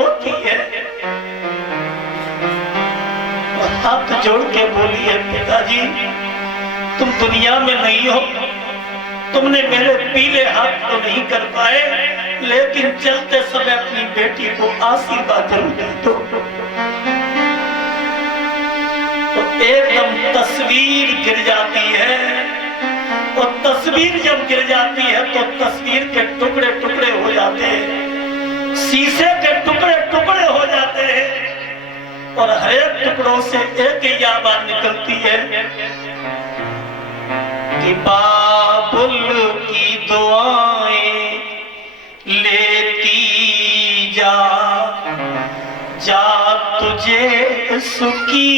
रोती है, हाथ जोड़ के बोली है, पिताजी तुम दुनिया में नहीं हो, तुमने मेरे पीले हाथ तो नहीं कर पाए, लेकिन चलते समय अपनी बेटी को आशीर्वाद जरूर दे दो। तो एकदम तस्वीर गिर जाती है, और तस्वीर जब गिर जाती है तो तस्वीर के टुकड़े टुकड़े हो जाते हैं, शीशे के टुकड़े टुकड़े हो जाते हैं, और हर एक टुकड़ों से एक ही आवाज निकलती है कि बाबुल की दुआएं लेती जा, जा तुझे सुखी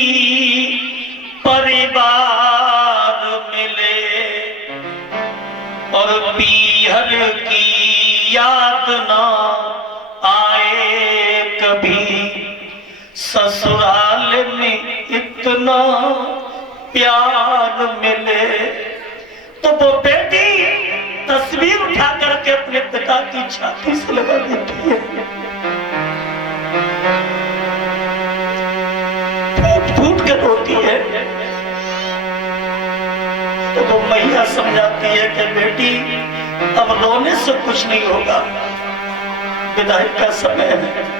परिवार मिले, और पीहर की याद ना आए कभी, ससुराल में इतना प्यार मिले। तो वो बेटी तस्वीर उठा करके अपने पिता की छाती से लगा देती है, फूट फूट कर रोती है। तो वो मैया समझाती है कि बेटी अब रोने से कुछ नहीं होगा, विदाई का समय है।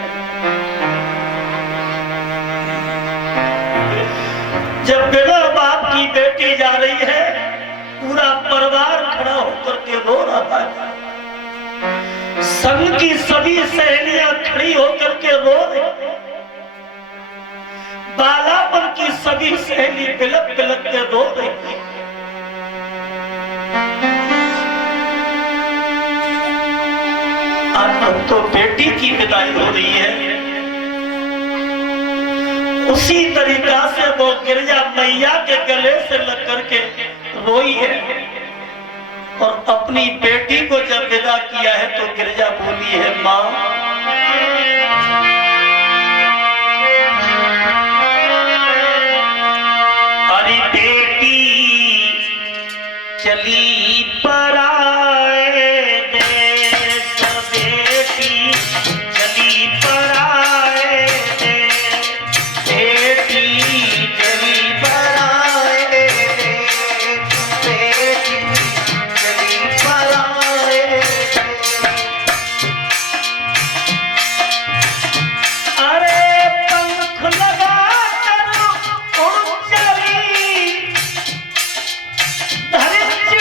जब बिना बाप की बेटी जा रही है, पूरा परिवार खड़ा होकर के रो रहा है, संग की सभी सहेलियां खड़ी होकर के रो रही, बालापन की सभी सहेली बिलक बिलक के रो रही। अब तो बेटी की विदाई हो रही है। उसी तरीका से वो गिरजा मैया के गले से लग करके रोई है, और अपनी बेटी को जब विदा किया है तो गिरजा बोली है, माँ अरे बेटी चली पराए देश, बेटी चली पराए देश, बेटी चली पराए देश, बेटी चली पराए देश। अरे पंख लगा कर उड़ चली, धरती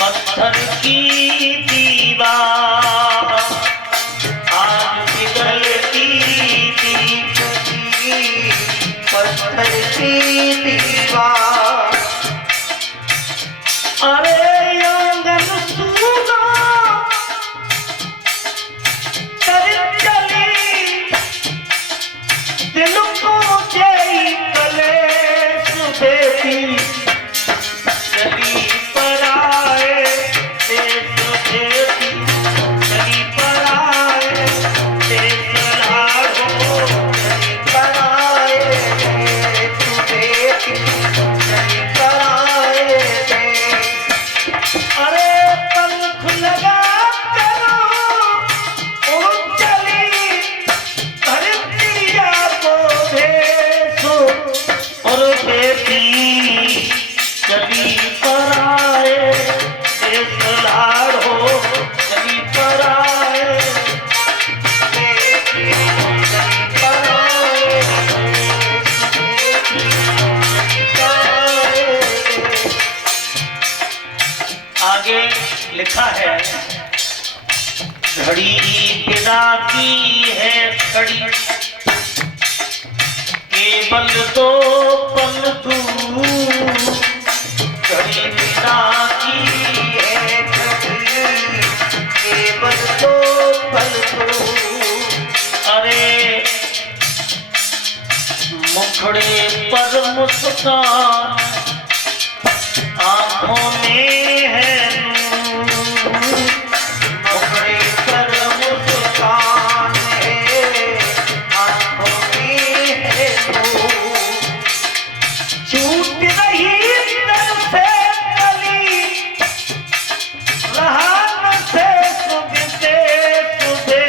पत्थर की दीवार आज पिघलती दिखती, पत्थर की दीवार। अरे आंगन सूना कर चली, दिल को जई कलेश बेटी चली पराए देश लिखा है, घड़ी विदा की है घड़ी, केवल दो पल दूर। घड़ी विदा की है घड़ी, केवल दो पल दूर। अरे मुखड़े पर मुस्कान, आंखों में है नूर। मुखड़े पर मुस्कान है, आंखों में है नूर। छूट रही दिल से कली, रहा न से सुबह से सुबह,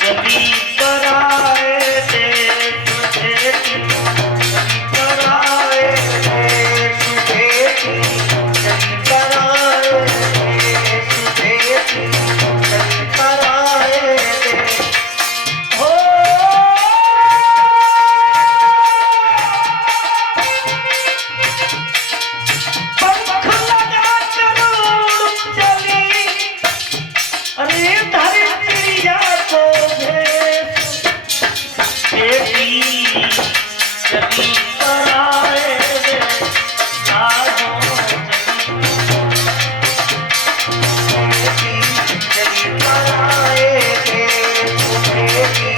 कभी कराए दे तुझे, कभी कराए दे तुझे, कभी कराए दे तुझे, कभी कराए दे। हो पंख लगा कर उड़ चली, अरे धरतिया को भेज बेटी, चली कराए दे साजों, चली कराए दे बेटी,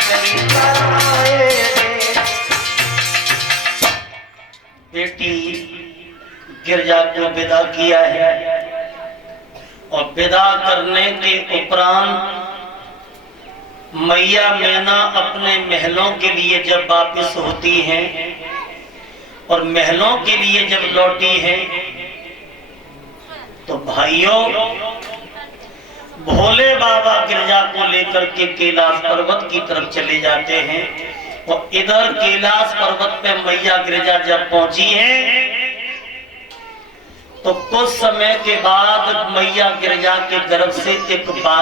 चली कराए दे। बेटी गिरजा को विदा किया है, और विदा करने के उपरांत मैया मैना अपने महलों के लिए जब वापस होती हैं और महलों के लिए जब लौटी हैं, तो भाइयों भोले बाबा गिरजा को लेकर के कैलाश पर्वत की तरफ चले जाते हैं। और इधर कैलाश पर्वत पे मैया गिरजा जब पहुंची है, तो कुछ समय के बाद मैया गिरजा के गर्भ से एक बात